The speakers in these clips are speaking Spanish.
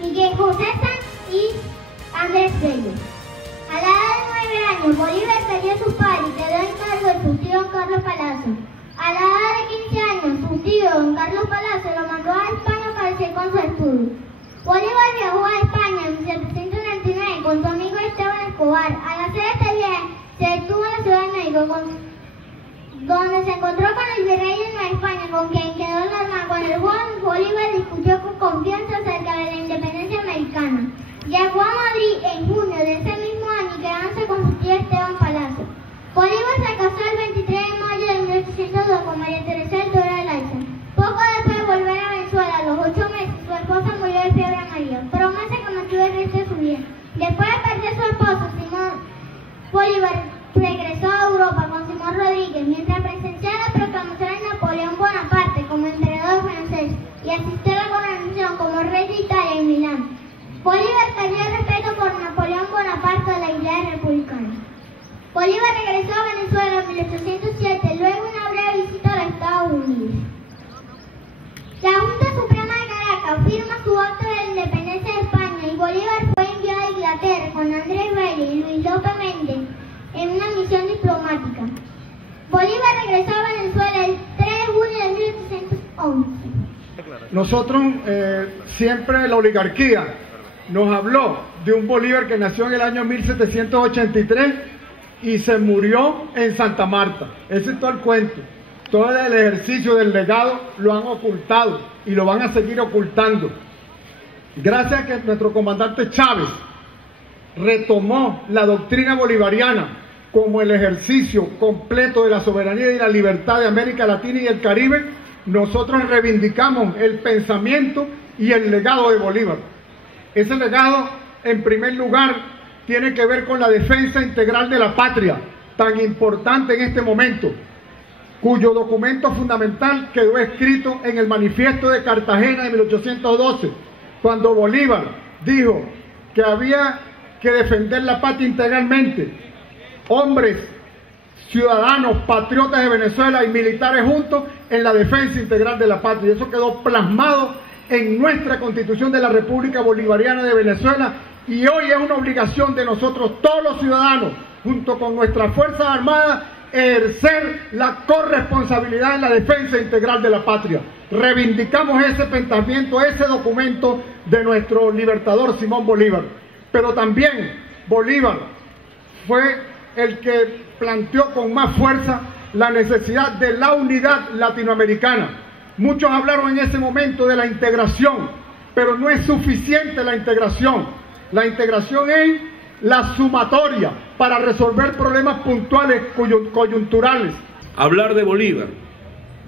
Miguel José Sanz y Andrés Bello. A la edad de 9 años, Bolívar perdió a su padre y quedó en cargo de su tío don Carlos Palazzo. A la edad de 15 años, su tío don Carlos Palazzo lo mandó a España para ser con su estudio. Bolívar viajó a España en 1799 con su amigo Esteban Escobar. Al hacer este viaje, se detuvo en la Ciudad de México, donde se encontró con el virrey de Nueva España, con quien quedó normal. Con el joven Bolívar discutió con confianza acerca de la independencia americana. Llegó a Madrid en junio de ese mismo año y quedándose con su tío Esteban Palazzo. Bolívar se casó el 23 de mayo de 1802 con María Teresa del Toro de Laiza. Poco después de volver a Venezuela, a los 8 meses, su esposa murió de fiebre amarilla, promesa que mantuvo el resto de su vida. Después de perder a su esposo, Simón Bolívar regresó a Europa con Simón Rodríguez, mientras presenciaba la proclamación de Napoleón Bonaparte como emperador francés y asistió a la coronación como rey de Italia en Milán. Bolívar perdió el respeto por Napoleón Bonaparte de la idea republicana. Bolívar regresó a Venezuela en 1807, luego una breve visita a los Estados Unidos. La Junta Suprema de Caracas firma su acta de la independencia de España y Bolívar fue enviado a Inglaterra con Andrés Bello y Luis López Méndez en una misión diplomática. Bolívar regresó a Venezuela el 3 de junio de 1811. Nosotros siempre la oligarquía nos habló de un Bolívar que nació en el año 1783 y se murió en Santa Marta. Ese es todo el cuento. Todo el ejercicio del legado lo han ocultado y lo van a seguir ocultando. Gracias a que nuestro comandante Chávez retomó la doctrina bolivariana como el ejercicio completo de la soberanía y la libertad de América Latina y el Caribe, nosotros reivindicamos el pensamiento y el legado de Bolívar. Ese legado, en primer lugar, tiene que ver con la defensa integral de la patria, tan importante en este momento, cuyo documento fundamental quedó escrito en el Manifiesto de Cartagena de 1812, cuando Bolívar dijo que había que defender la patria integralmente, hombres, ciudadanos, patriotas de Venezuela y militares juntos en la defensa integral de la patria. Y eso quedó plasmado en nuestra Constitución de la República Bolivariana de Venezuela, y hoy es una obligación de nosotros, todos los ciudadanos, junto con nuestras Fuerzas Armadas, ejercer la corresponsabilidad en la defensa integral de la patria. Reivindicamos ese pensamiento, ese documento de nuestro libertador Simón Bolívar. Pero también Bolívar fue el que planteó con más fuerza la necesidad de la unidad latinoamericana. Muchos hablaron en ese momento de la integración, pero no es suficiente la integración. La integración es la sumatoria para resolver problemas puntuales coyunturales. Hablar de Bolívar,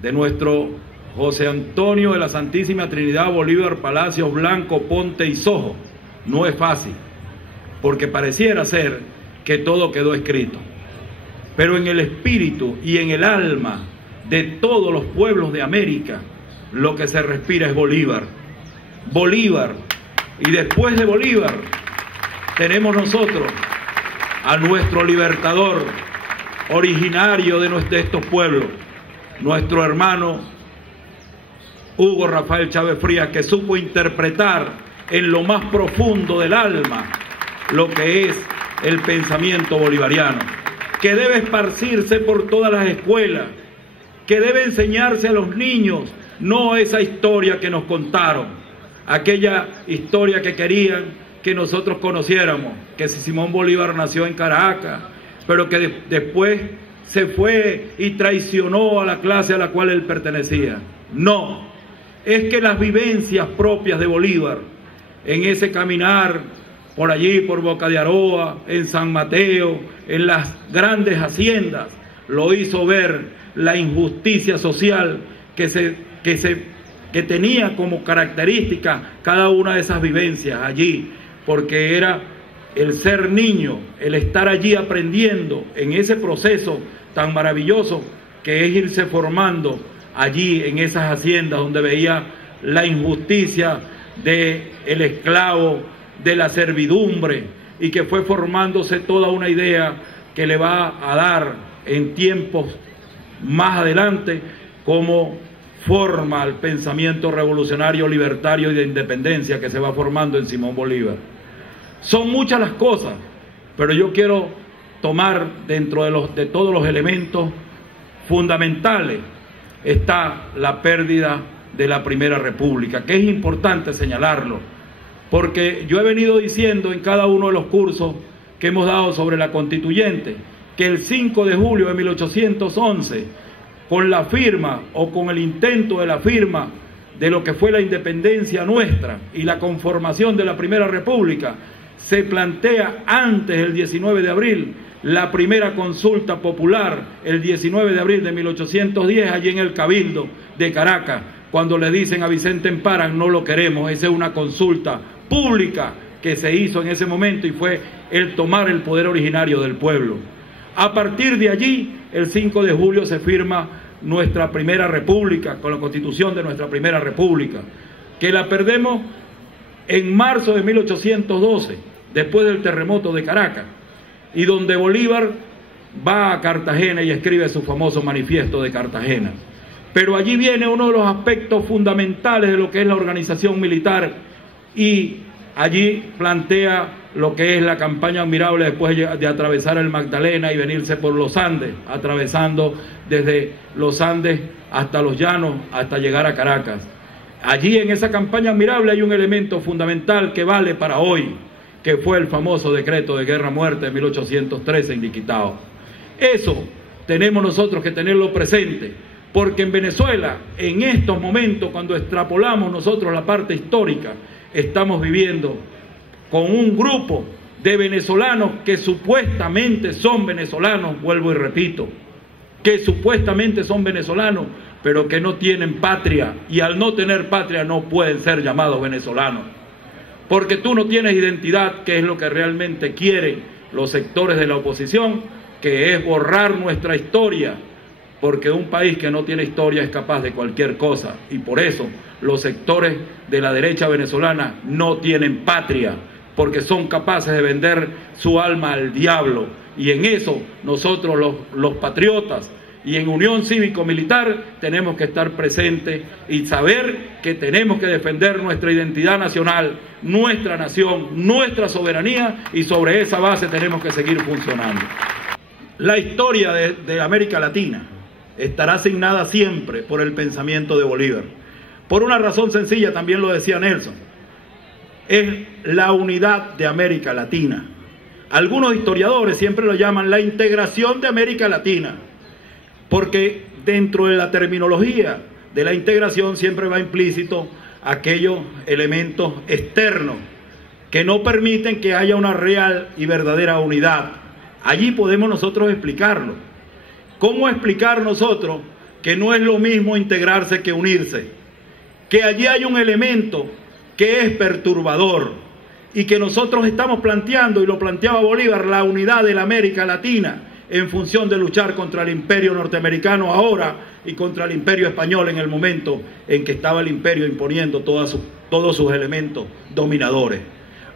de nuestro José Antonio de la Santísima Trinidad Bolívar Palacios Blanco, Ponte y Sojo, no es fácil, porque pareciera ser que todo quedó escrito. Pero en el espíritu y en el alma de todos los pueblos de América, lo que se respira es Bolívar. Bolívar. Y después de Bolívar, tenemos nosotros a nuestro libertador originario de estos pueblos, nuestro hermano Hugo Rafael Chávez Frías, que supo interpretar en lo más profundo del alma lo que es el pensamiento bolivariano, que debe esparcirse por todas las escuelas, que debe enseñarse a los niños, no esa historia que nos contaron, aquella historia que querían que nosotros conociéramos, que si Simón Bolívar nació en Caracas, pero que después se fue y traicionó a la clase a la cual él pertenecía. No, es que las vivencias propias de Bolívar, en ese caminar por allí, por Boca de Aroa, en San Mateo, en las grandes haciendas, lo hizo ver la injusticia social que tenía como característica cada una de esas vivencias allí, porque era el ser niño, el estar allí aprendiendo en ese proceso tan maravilloso que es irse formando allí en esas haciendas donde veía la injusticia del esclavo, de la servidumbre, y que fue formándose toda una idea que le va a dar en tiempos más adelante como forma al pensamiento revolucionario, libertario y de independencia que se va formando en Simón Bolívar. Son muchas las cosas, pero yo quiero tomar dentro de todos los elementos fundamentales está la pérdida de la Primera República, que es importante señalarlo, porque yo he venido diciendo en cada uno de los cursos que hemos dado sobre la Constituyente, que el 5 de julio de 1811, con la firma o con el intento de la firma de lo que fue la independencia nuestra y la conformación de la Primera República, se plantea antes del 19 de abril la primera consulta popular, el 19 de abril de 1810, allí en el Cabildo de Caracas, cuando le dicen a Vicente Emparan, no lo queremos. Esa es una consulta pública que se hizo en ese momento y fue el tomar el poder originario del pueblo. A partir de allí, el 5 de julio se firma nuestra Primera República, con la Constitución de nuestra Primera República, que la perdemos en marzo de 1812, después del terremoto de Caracas, y donde Bolívar va a Cartagena y escribe su famoso manifiesto de Cartagena. Pero allí viene uno de los aspectos fundamentales de lo que es la organización militar, y allí plantea lo que es la campaña admirable después de atravesar el Magdalena y venirse por los Andes, atravesando desde los Andes hasta los Llanos, hasta llegar a Caracas. Allí en esa campaña admirable hay un elemento fundamental que vale para hoy, que fue el famoso decreto de guerra-muerte de 1813 indiquitado. Eso tenemos nosotros que tenerlo presente, porque en Venezuela, en estos momentos, cuando extrapolamos nosotros la parte histórica, estamos viviendo con un grupo de venezolanos que supuestamente son venezolanos, vuelvo y repito, que supuestamente son venezolanos, pero que no tienen patria, y al no tener patria no pueden ser llamados venezolanos, porque tú no tienes identidad, que es lo que realmente quieren los sectores de la oposición, que es borrar nuestra historia, porque un país que no tiene historia es capaz de cualquier cosa, y por eso los sectores de la derecha venezolana no tienen patria, porque son capaces de vender su alma al diablo, y en eso nosotros los patriotas y en Unión Cívico-Militar tenemos que estar presentes y saber que tenemos que defender nuestra identidad nacional, nuestra nación, nuestra soberanía, y sobre esa base tenemos que seguir funcionando. La historia de América Latina estará asignada siempre por el pensamiento de Bolívar, por una razón sencilla, también lo decía Nelson: es la unidad de América Latina. Algunos historiadores siempre lo llaman la integración de América Latina, porque dentro de la terminología de la integración siempre va implícito aquellos elementos externos que no permiten que haya una real y verdadera unidad. Allí podemos nosotros explicarlo. ¿Cómo explicar nosotros que no es lo mismo integrarse que unirse? Que allí hay un elemento que es perturbador y que nosotros estamos planteando, y lo planteaba Bolívar, la unidad de la América Latina en función de luchar contra el imperio norteamericano ahora y contra el imperio español en el momento en que estaba el imperio imponiendo todos sus elementos dominadores.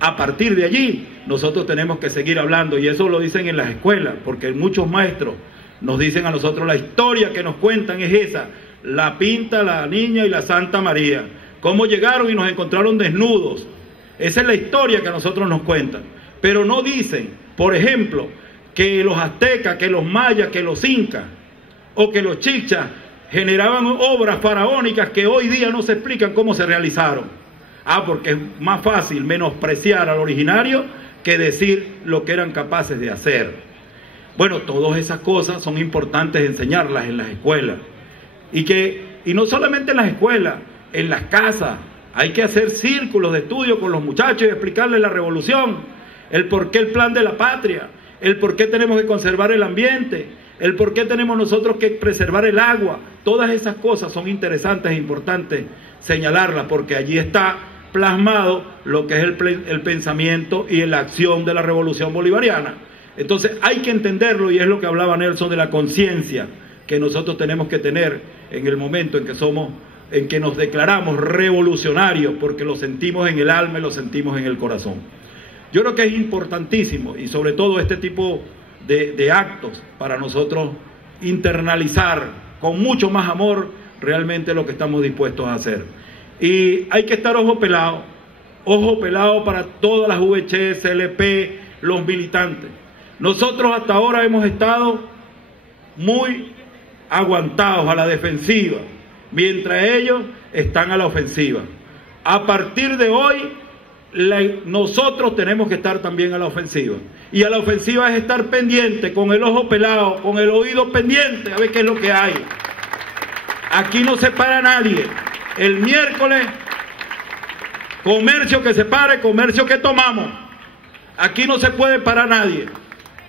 A partir de allí nosotros tenemos que seguir hablando, y eso lo dicen en las escuelas, porque muchos maestros nos dicen a nosotros, la historia que nos cuentan es esa: la Pinta, la Niña y la Santa María, cómo llegaron y nos encontraron desnudos. Esa es la historia que a nosotros nos cuentan, pero no dicen, por ejemplo, que los aztecas, que los mayas, que los incas o que los chichas generaban obras faraónicas que hoy día no se explican cómo se realizaron. Porque es más fácil menospreciar al originario que decir lo que eran capaces de hacer. Bueno, todas esas cosas son importantes enseñarlas en las escuelas, y no solamente en las escuelas, en las casas. Hay que hacer círculos de estudio con los muchachos y explicarles la revolución, el por qué el plan de la patria, el por qué tenemos que conservar el ambiente, el por qué tenemos nosotros que preservar el agua. Todas esas cosas son interesantes e importantes señalarlas, porque allí está plasmado lo que es el pensamiento y la acción de la revolución bolivariana. Entonces hay que entenderlo, y es lo que hablaba Nelson de la conciencia que nosotros tenemos que tener en el momento en que nos declaramos revolucionarios, porque lo sentimos en el alma y lo sentimos en el corazón. Yo creo que es importantísimo, y sobre todo este tipo de actos, para nosotros internalizar con mucho más amor realmente lo que estamos dispuestos a hacer. Y hay que estar ojo pelado para todas las VC, CLP, los militantes. Nosotros hasta ahora hemos estado muy aguantados a la defensiva, mientras ellos están a la ofensiva. A partir de hoy, nosotros tenemos que estar también a la ofensiva. Y a la ofensiva es estar pendiente, con el ojo pelado, con el oído pendiente, a ver qué es lo que hay. Aquí no se para nadie. El miércoles, comercio que se pare, comercio que tomamos. Aquí no se puede parar nadie.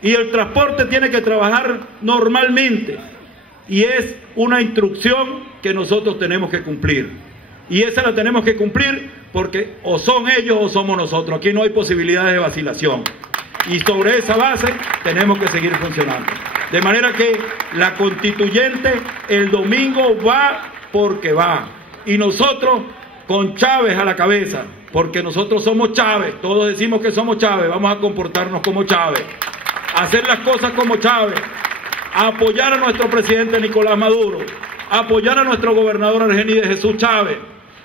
Y el transporte tiene que trabajar normalmente. Y es una instrucción que nosotros tenemos que cumplir. Y esa la tenemos que cumplir porque o son ellos o somos nosotros. Aquí no hay posibilidades de vacilación. Y sobre esa base tenemos que seguir funcionando. De manera que la constituyente el domingo va porque va. Y nosotros con Chávez a la cabeza, porque nosotros somos Chávez, todos decimos que somos Chávez, vamos a comportarnos como Chávez, hacer las cosas como Chávez, apoyar a nuestro presidente Nicolás Maduro, apoyar a nuestro gobernador Argenis de Jesús Chávez,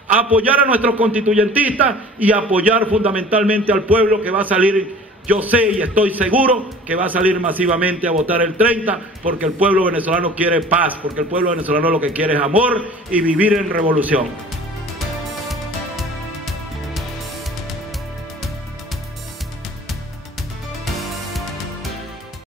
apoyar a nuestros constituyentistas y apoyar fundamentalmente al pueblo que va a salir. Yo sé y estoy seguro que va a salir masivamente a votar el 30, porque el pueblo venezolano quiere paz, porque el pueblo venezolano lo que quiere es amor y vivir en revolución.